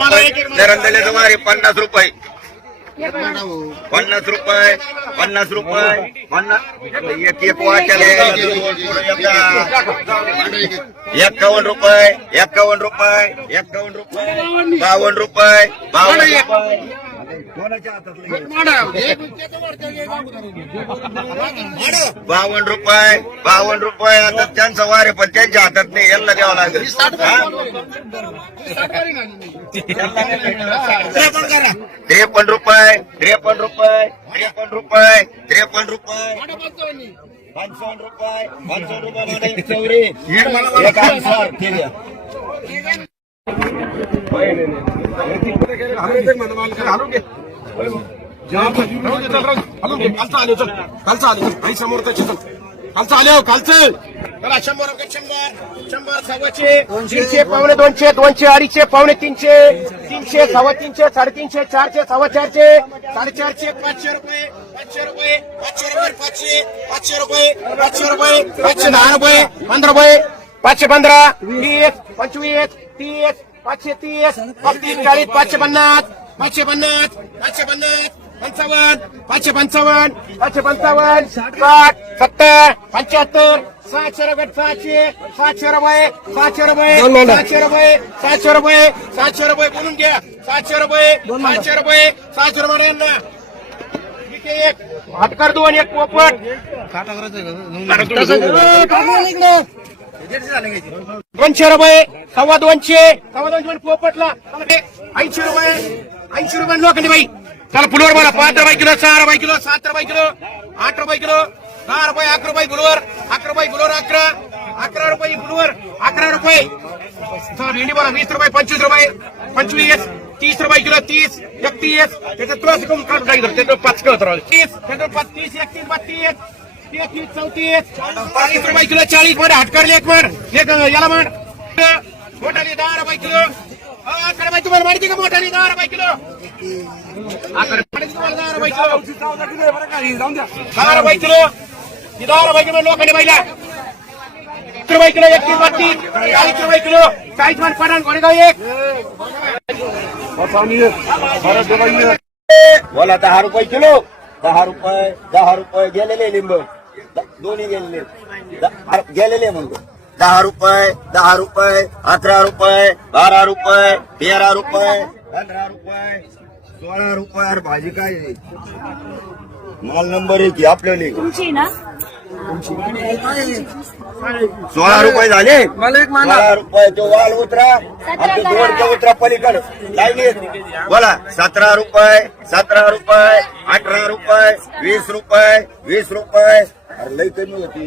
दरंदले तुम्हारे पन्नास रुपये. पन्नास रुपये पन्नास रुपये पन्नास एक एक वाट्याला एक्कावन्न रुपये एक्कावन्न रुपये एक्कावन्न रुपये बावन्न रुपये बावन्न रुपये. कोणाच्या हातात बावन्न रुपये बावन्न रुपये. आता त्यांचं वारे पण त्यांच्या हातात नाही. यांना द्यावं लागेल. हा? त्रेपन्न रुपये त्रेपन्न रुपये त्रेपन्न रुपये त्रेपन्न रुपये. पंचावन्न रुपये पंचावन्न रुपये चौरी. आलो काही समोर कालचं चला शंभर शंभर शंभर सव्वाशे दीडशे पावणे दोनशे दोनशे अडीचशे पावणे तीनशे तीनशे सव्वा तीनशे साडेतीनशे चारशे सव्वा चारशे साडेचारशे पाचशे रुपये पाचशे रुपये पाचशे रुपये पाचशे पाचशे रुपये पाचशे रुपये पाचशे दहा रुपये पंधरा रुपये पाचशे पंधरा वीस पंचवीस तीस पाचशे तीस पस्तीस चाळीस पाचशे पन्नास पाचशे पन्नास पाचशे पन्नास पंचावन्न पाचशे पंचावन्न पाचशे पंचावन्न साठ सत्तर पंच्याहत्तर सहाशे रुपये सहाशे सातशे रुपये सातशे रुपये सातशे रुपये सातशे रुपये सातशे रुपये बोलून घ्या. सातशे रुपये सातशे रुपये सातशे रुपये यांना. एक. हटकर दोन एक पोपट. दोनशे रुपये सव्वा दोनशे. सव्वा दोनशे पोपटला ऐंशी रुपये ऐंशी रुपये लोखंडी बाई. चला फुलवर बोला. पाच रुपये किलो सहा रुपये किलो सात रुपये किलो आठ रुपये किलो दहा रुपये अकरा रुपये फुलवर अकरा रुपये फुलवर अकरा अकरा रुपये फुलवर अकरा रुपये. भेंडी बोला. वीस रुपये पंचवीस रुपये पंचवीस तीस रुपये किलो तीस एकतीस. त्याच्यात तुला करून काढून त्याच्यावर पाच किलो तर तीस त्याच्यावर पाच तीस एकतीस बत्तीस. तेहतीस चौतीस चाळीस रुपये किलो चाळीसमध्ये हटकारले एक वर एक याला म्हण मोठाली दहा रुपये किलो हा, अकरा तुम्हाला माहिती का मोठाली दहा रुपये किलो अकरा रुपये तुम्हाला दहा रुपये किलो दहा रुपये किलो ही दहा रुपये किलो लोकांनी पाहिला रुपये किलो एकतीस बत्तीस चाळीस रुपये किलो चाळीस मान पठाण गोरेगाव एक बोला दहा रुपये किलो. दहा रुपये दहा रुपये गेलेले लिंब. दोन्ही गेलेले गेलेले म्हणतो. दहा रुपये दहा रुपये अकरा रुपये बारा रुपये तेरा रुपये पंधरा रुपये सोळा रुपये. भाजी काय आहे? माल नंबर एक आपल्याला. तुमची ना? सोळा रुपये झाले. सोळा रुपये तो वाल उतरा. दोडचा उतरा पलीकडे. लाईनीत बोला. सतरा रुपये सतरा रुपये अठरा रुपये वीस रुपये वीस रुपये अरे लई कमी होती.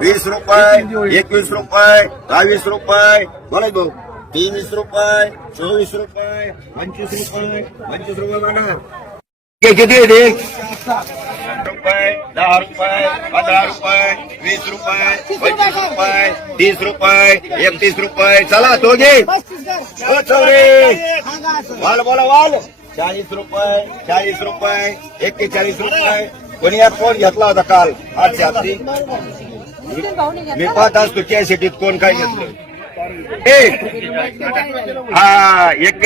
वीस रुपये एकवीस रुपये दहावीस रुपये. बोला भाऊ. तेवीस रुपये चोवीस रुपये पंचवीस रुपये पंचवीस रुपये म्हणा किती रुपये दहा रुपये पंधरा रुपये वीस रुपये पंचवीस रुपये तीस रुपये एकतीस रुपये. चला तो घे चौरे वाल बोला वाल. चाळीस रुपये चाळीस रुपये एक्केचाळीस रुपये. कोणी यात कोण घेतला होता काल? आजच्या हाती मी पाहत असतो कॅसेटीत कोण काय घेतलं. हा एक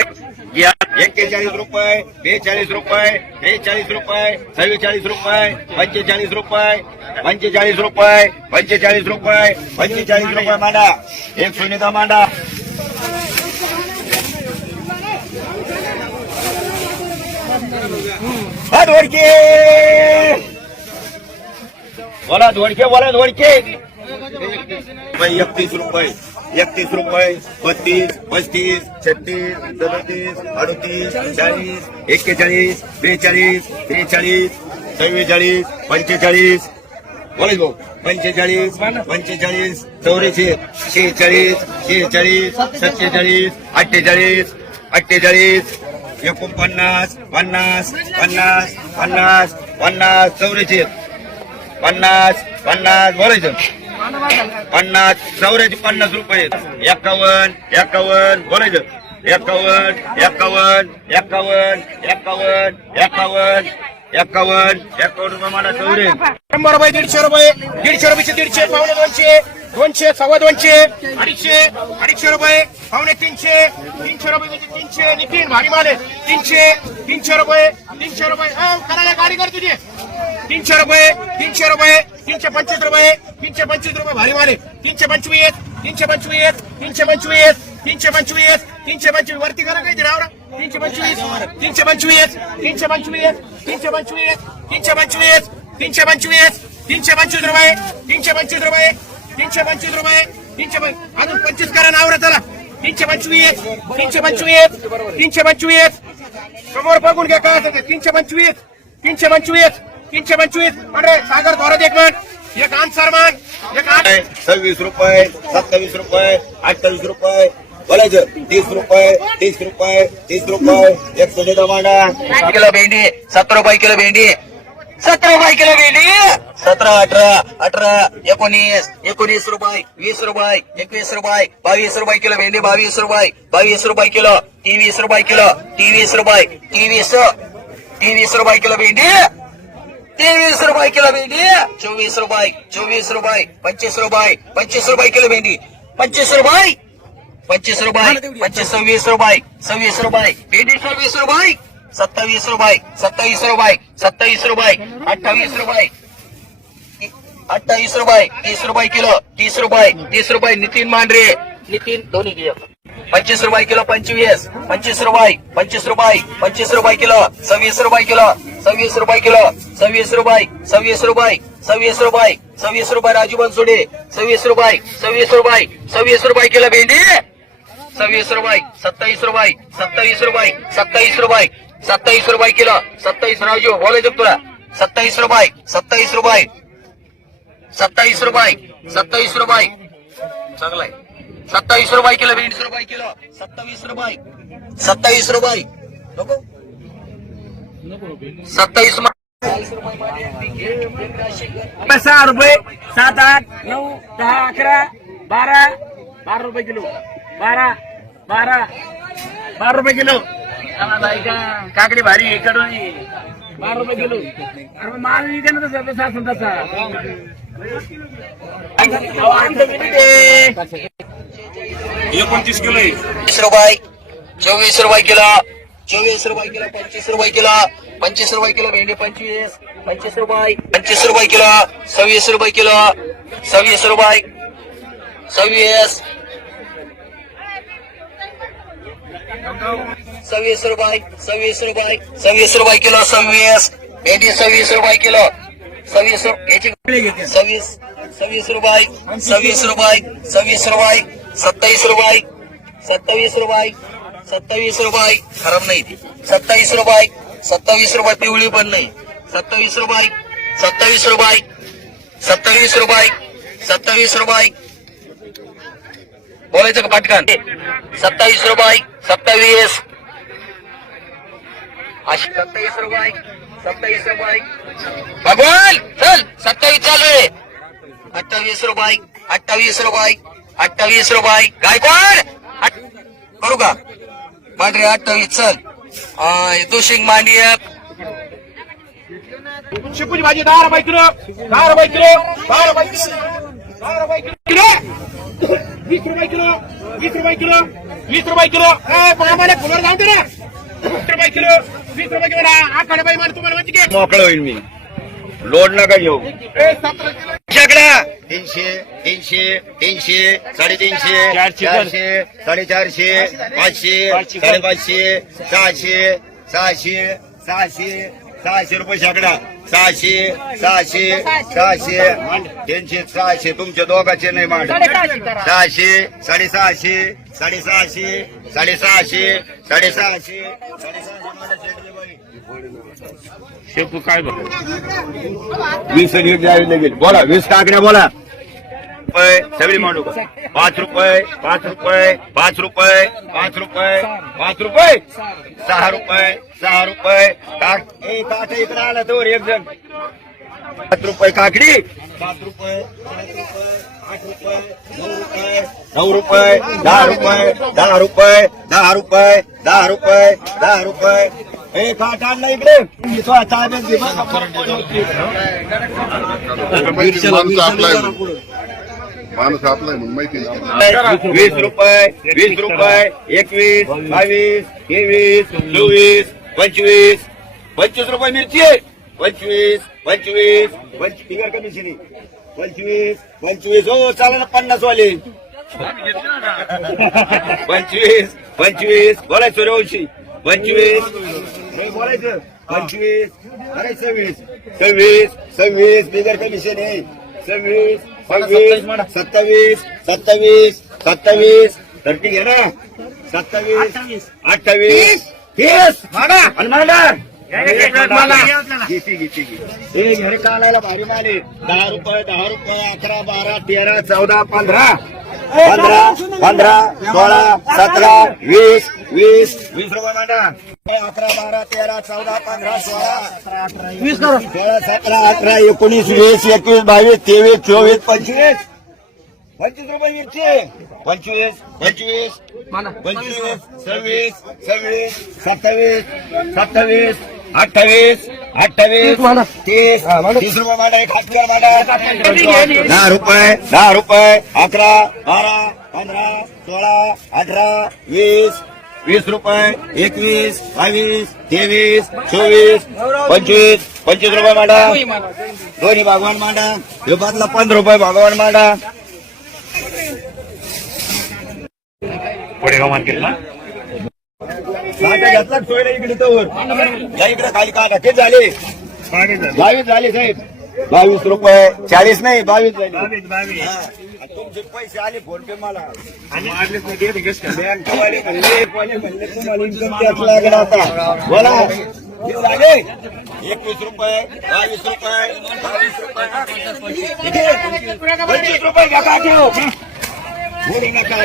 या एक्केचाळीस रुपये बेचाळीस रुपये त्रेचाळीस रुपये चव्वेचाळीस रुपये पंचेचाळीस रुपये पंचेचाळीस रुपये पंचेचाळीस रुपये पंचेचाळीस रुपये मांडा. एक सुनीता मांडा. हा, धोडके. बोला धोडके बोला धोडके. एकतीस रुपये एकतीस रुपये बत्तीस पस्तीस छत्तीस सदतीस अडतीस चाळीस एक्केचाळीस बेचाळीस त्रेचाळीस चव्वेचाळीस पंचेचाळीस. बोला भाऊ. पंचेचाळीस पंचेचाळीस चौऱ्याऐंशी शेहेचाळीस शेहेचाळीस सत्तेचाळीस अठ्ठेचाळीस अठ्ठेचाळीस. एकोणपन्नास पन्नास पन्नास पन्नास पन्नास चौवेचाळीस पन्नास पन्नास बोलायचं. पन्नास चौऱ्याचे पन्नास रुपये. एकावन्न एकावन्न बोलायचं. एकावन्न एकावन्न एकावन्न एकावन्न एकावन्न एकावन्न एकावन्न रुपये मला चौरे शंभर रुपये दीडशे रुपये. दीडशे रुपये दीडशे पावणे दोनशे. दोनशे सव्वा दोनशे अडीचशे अडीचशे रुपये पावणे तीनशे तीनशे रुपये म्हणजे तीनशे नितीन भारी माल आहे तीनशे तीनशे रुपये तीनशे रुपये करायला गाडी कर तुझी तीनशे रुपये तीनशे रुपये तीनशे पंचवीस रुपये तीनशे पंचवीस रुपये भारी माल आहे तीनशे पंचवीस तीनशे पंचवीस तीनशे पंचवीस तीनशे पंचवीस तीनशे पंचवीस वरती करा काही रावरा तीनशे पंचवीस तीनशे पंचवीस तीनशे पंचवीस तीनशे पंचवीस तीनशे पंचवीस तीनशे पंचवीस तीनशे पंचवीस रुपये तीनशे पंचवीस रुपये तीनशे पंचवीस रुपये. तीनशे अजून पंचवीस करा नावरा चला तीनशे पंचवीस. तीनशे पंचवीस. तीनशे पंचवीस. समोर बघून घ्या काय असेल ते. तीनशे पंचवीस. तीनशे पंचवीस. तीनशे पंचवीस. अरे सागर धोरत एक मिनिट. एक आण सरमान. एक आण सव्वीस रुपये सत्तावीस रुपये अठ्ठावीस रुपये बोलायचं तीस रुपये तीस रुपये तीस रुपये एकशे देता मांडा किलो भेंडी सतरा रुपये किलो भेंडी. सतरा रुपये किलो भेंडी सतरा अठरा अठरा एकोणीस एकोणीस रुपये वीस रुपये एकवीस रुपये बावीस रुपये किलो भेंडी बावीस रुपये बावीस रुपये किलो तेवीस रुपये किलो तेवीस रुपये तेवीस तेवीस रुपये किलो भेंडी तेवीस रुपये किलो भेंडी चोवीस रुपये चोवीस रुपये पंचवीस रुपये पंचवीस रुपये किलो भेंडी पंचवीस रुपये पंचवीस रुपये पंचवीस सव्वीस रुपये सव्वीस रुपये भेंडी सव्वीस रुपये सत्तावीस रुपये सत्तावीस रुपये सत्तावीस रुपये अठ्ठावीस रुपये. अठ्ठावीस रुपये तीस रुपये किलो तीस रुपये तीस रुपये. नितीन मांढरे नितीन दोन्ही पंचवीस रुपये किलो पंचवीस. पंचवीस रुपये पंचवीस रुपये पंचवीस रुपये किलो सव्वीस रुपये किलो सव्वीस रुपये किलो सव्वीस रुपये सव्वीस रुपये सव्वीस रुपये सव्वीस रुपये राजू बनसोडे सव्वीस रुपये सव्वीस रुपये सव्वीस रुपये किलो भेंडी. सव्वीस रुपये सत्तावीस रुपये सत्तावीस रुपये सत्तावीस रुपये सत्तावीस रुपये किलो. सत्तावीस राजू बोलायचं का तुला? सत्तावीस रुपये सत्तावीस रुपये. सत्तावीस रुपये सत्तावीस रुपये. चांगलाय. सत्तावीस रुपये किलो वीस रुपये किलो. सत्तावीस रुपये. सत्तावीस रुपये. नको. सत्तावीस सहा रुपये सात आठ नऊ दहा अकरा बारा. बारा रुपये किलो. बारा बारा. बारा रुपये किलो. काकडी भारी इकडून. बारा रुपये किलो अरे माल विका ना तसा तसा असेल तसा? एकोणतीस किलो वीस रुपये चोवीस रुपये किलो चोवीस रुपये किलो पंचवीस रुपये किलो पंचवीस रुपये किलो भेंडी पंचवीस पंचवीस रुपये पंचवीस रुपये किलो सव्वीस रुपये किलो सव्वीस रुपये सव्वीस सव्वीस रुपये सव्वीस रुपये सव्वीस रुपये किलो सव्वीस. भेंडी सव्वीस रुपये किलो. सव्वीस रु- याची सव्वीस सव्वीस रुपये सव्वीस रुपये सव्वीस रुपये सत्तावीस रुपये सत्तावीस रुपये सत्तावीस रुपये. खराब नाही ती. सत्तावीस रुपये सत्तावीस रुपये पिवळी पण नाही. सत्तावीस रुपये सत्तावीस रुपये सत्तावीस रुपये सत्तावीस रुपये. बोलायचं का पटकन? सत्तावीस रुपये सत्तावीस. अशी सत्तावीस रुपये सत्तावीस रुपये भगवान चल. सत्तावीस चालू आहे. अठ्ठावीस रुपये अठ्ठावीस रुपये अठ्ठावीस रुपये गायकवाड! करू का? पांढरे अठ्ठावीस चल. दुशिंग मांडी शिकूची भाजी दहा रुपये किलो. दहा रुपये किलो. दहा रुपये किलो. दहा रुपये किलो. किलो. वीस रुपये किलो. वीस रुपये किलो. वीस रुपये किलो. आम्हाला फुलवर जाऊ दे ना वीस रुपये किलो. वीस रुपये किलो आठ रुपये मान तुम्हाला म्हणजे. मोकळं होईल मी. लोड नका घेऊ. तीनशे तीनशे तीनशे साडेतीनशे चारशे साडेचारशे पाचशे साडेपाचशे सहाशे सहाशे सहाशे सहाशे रुपये शेकडा. सहाशे सहाशे सहाशे. तीनशे सहाशे. तुमच्या दोघांचे नाही मांड सहाशे साडेसहाशे साडेसहाशे साडेसहाशे साडेसहाशे. साडेसहाशे शेकडे बाई. वीस नीट द्यावी लागेल बोला वीस टाकण्या बोला. रुपये सगळी मांडू का? पाच रुपये पाच रुपये पाच रुपये पाच रुपये पाच रुपये. सहा रुपये सहा रुपये. काक इकडे आला तर एक जण. पाच रुपये काकडी. सात रुपये आठ रुपये नऊ रुपये दहा रुपये दहा रुपये दहा रुपये दहा रुपये दहा रुपये. ए काट आणला इकडे. बघा. माणूस आपला आहे म्हणून माहिती नाही. वीस रुपये वीस रुपये एकवीस बावीस. तेवीस चोवीस पंचवीस. पंचवीस रुपये मिरची आहे. पंचवीस पंचवीस पंचवीस फिगर कमिशन पंचवीस पंचवीस. हो चाला ना पन्नास वाले पंचवीस पंचवीस. बोलायचं सूर्यवंशी. पंचवीस. नाही बोलायचं. पंचवीस. अरे सव्वीस. सव्वीस सव्वीस. बिगर कमिशन आहे सव्वीस. सव्वीस सत्तावीस सत्तावीस सत्तावीस थर्टी घे ना. सत्तावीस अठ्ठावीस. तीस. आणि मांडा हे घरी काढायला भारी माले दहा रुपये दहा रुपये अकरा बारा तेरा चौदा पंधरा. पंधरा पंधरा सोळा सतरा वीस. वीस. वीस रुपये मांडा अकरा बारा तेरा चौदा पंधरा सोळा. वीस तेरा सतरा अकरा एकोणीस वीस एकवीस बावीस तेवीस चोवीस पंचवीस. पंचवीस रुपये मिरची. पंचवीस पंचवीस पंचवीस सव्वीस सव्वीस सत्तावीस सत्तावीस अठ्ठावीस अठ्ठावीस तीस. तीस रुपये माडा एक हातकर माडा दहा रुपये दहा रुपये अकरा बारा पंधरा सोळा अठरा वीस वीस रुपये एकवीस बावीस तेवीस चोवीस पंचवीस पंचवीस रुपये माडा. दोन्ही भगवान मांडा. बाजला पंधरा रुपये भगवान मांडा. काटा घेतला सोयला इकडे तोवर? या इकडे खाली काटा ते झाले. बावीस झाले साहेब. बावीस रुपये. चाळीस नाही बावीस तुमचे पैसे आले फोन पे मला बँकवाले म्हणले कोणी म्हणले तुम्हाला इन्कम टॅक्स लागला आता. बोला. एकवीस रुपये बावीस रुपये बावीस रुपये? पंचवीस रुपये घ्या का ठेव? बोलू नका.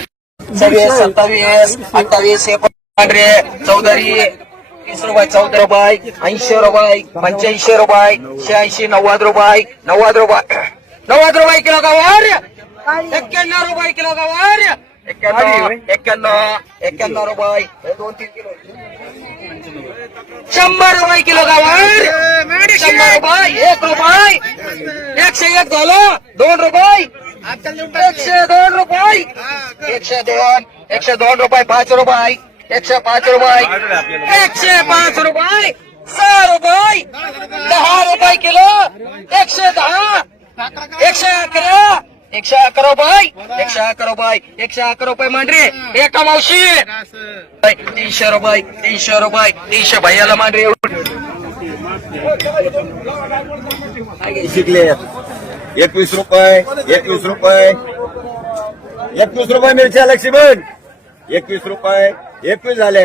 सव्वीस सत्तावीस अठ्ठावीस चौदारी तीस रुपये चौदा रुपये ऐंशी रुपये पंच्याऐंशी रुपये शहाऐंशी नव्वद रुपये नव्वद रुपये नव्वद रुपये किलो गवार एक्क्याण्णव रुपये किलो गवार एक्क्याण्णव एक्क्याण्णव एक्क्याण्णव रुपये दोन तीन किलो शंभर रुपये किलो गवार शंभर रुपये एक रुपये एकशे एक झालं दोन रुपये एकशे दोन रुपये एकशे दोन एकशे दोन रुपये पाच रुपये. एकशे पाच रुपये। एकशे पाच रुपये सहा रुपये, दहा रुपये किलो एकशे दहा एकशे अकरा एकशे अकरा रुपये एकशे अकरा रुपये एकशे अकरा रुपये मांडरे, एका मावशी। तीनशे रुपये तीनशे रुपये, तीनशे भैयाला मांडरे। शिकले। एकवीस रुपये एकवीस रुपये। एकवीस रुपये मिरच्या लक्ष्मण। एकवीस रुपये। एकवीस झाले.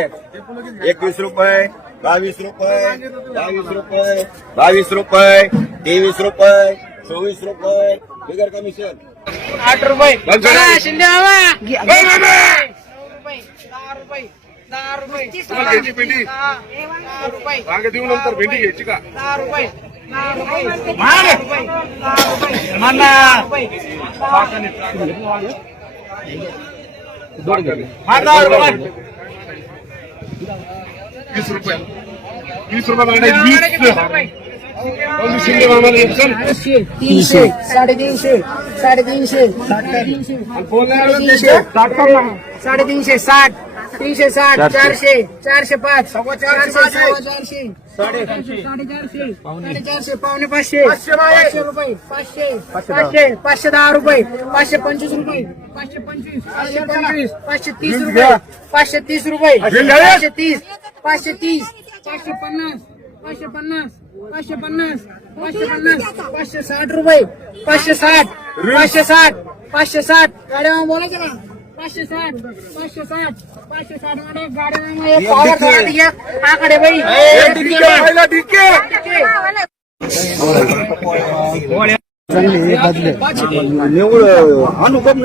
एकवीस रुपये बावीस रुपये बावीस रुपये बावीस रुपये तेवीस रुपये चोवीस रुपये. बिगर कमिशन आठ रुपये. भेंडी मागे देऊ नंतर भेंडी घ्यायची का? वीस रुपये. वीस रुपये. वीस मामाला एक चल. तीनशे साडेतीनशे साडेतीनशे. साडेतीनशे साडेतीनशे साठ. तीनशे साठ चारशे. चारशे पाच चारशे सव्वा चारशे साडेचारशे. साडेचारशे. पावणे. पाचशे. पाचशे रुपये पाचशे पाचशे पाचशे दहा रुपये पाचशे पंचवीस रुपये. पाचशे पंचवीस. पाचशे पंचवीस पाचशे तीस रुपये पाचशे तीस रुपये पाचशे तीस पाचशे तीस. पाचशे पन्नास पाचशे पन्नास पाचशे पन्नास पाचशे पन्नास. पाचशे साठ रुपये पाचशे साठ पाचशे साठ पाचशे साठ. गाड्या बोलायचं का? पाचशे साठ पाचशे साठ पाचशे साठमध्ये गाड्या आकडे बाई. निवड अनुपम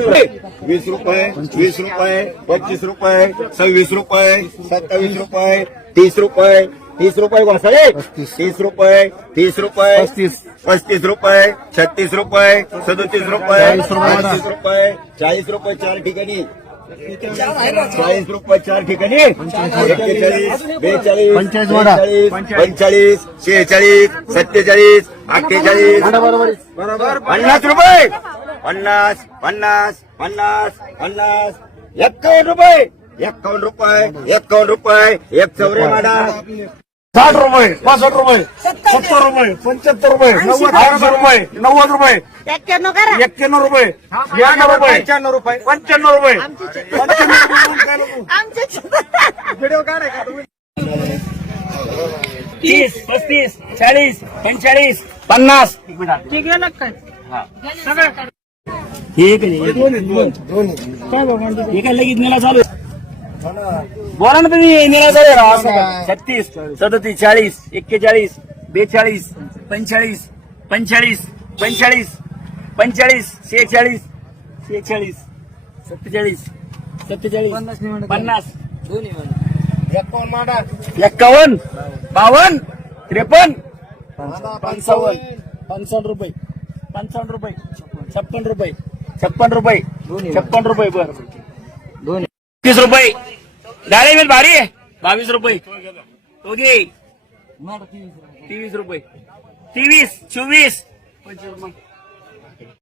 वीस रुपये वीस रुपये पंचवीस रुपये सव्वीस रुपये सत्तावीस रुपये तीस रुपये. तीस रुपये घोसाळे. तीस रुपये तीस रुपये पस्तीस. पस्तीस रुपये छत्तीस रुपये सदोतीस रुपये पस्तीस रुपये चाळीस रुपये चार ठिकाणी. चाळीस रुपये चार ठिकाणी. एक्केचाळीस बेचाळीस पंचेचाळीस पंचेचाळीस शेहेचाळीस सत्तेचाळीस अठ्ठेचाळीस. पन्नास रुपये. पन्नास पन्नास पन्नास पन्नास. एक्कावन्न रुपये. एक्कावन्न रुपये एक्कावन्न रुपये. एक चौरे माडा. साठ रुपये पासष्ट रुपये सत्तर रुपये. पंच्याहत्तर रुपये नव्वद ऐंशी रुपये नव्वद रुपये. एक्क्याण्णव करा. एक्क्याण्णव रुपये. ब्याण्णव रुपये. पंच्याण्णव रुपये. पंच्याण्णव रुपये. नको? आमचे तीस पस्तीस चाळीस पंचेचाळीस पन्नास. ते गेलं काय? सगळं हे काय हे काय लगेच नेला चालू आहे? बोला ना तुम्ही काय? छत्तीस सदतीस चाळीस एक्केचाळीस बेचाळीस पंचेचाळीस पंचेचाळीस पंचेचाळीस पंचेचाळीस शेहेचाळीस शेहेचाळीस सत्तेचाळीस सत्तेचाळीस पन्नास एक्कावन्न बावन्न त्रेपन्न पंचावन्न. पंचावन्न. रुपये. पंचावन्न रुपये. छप्पन रुपये. छप्पन रुपये. छप्पन रुपये बर. दोन तीस रुपये. डाळे मिल भारी. आहे बावीस रुपये. ओके. तेवीस रुपये. तेवीस चोवीस. पंचवीस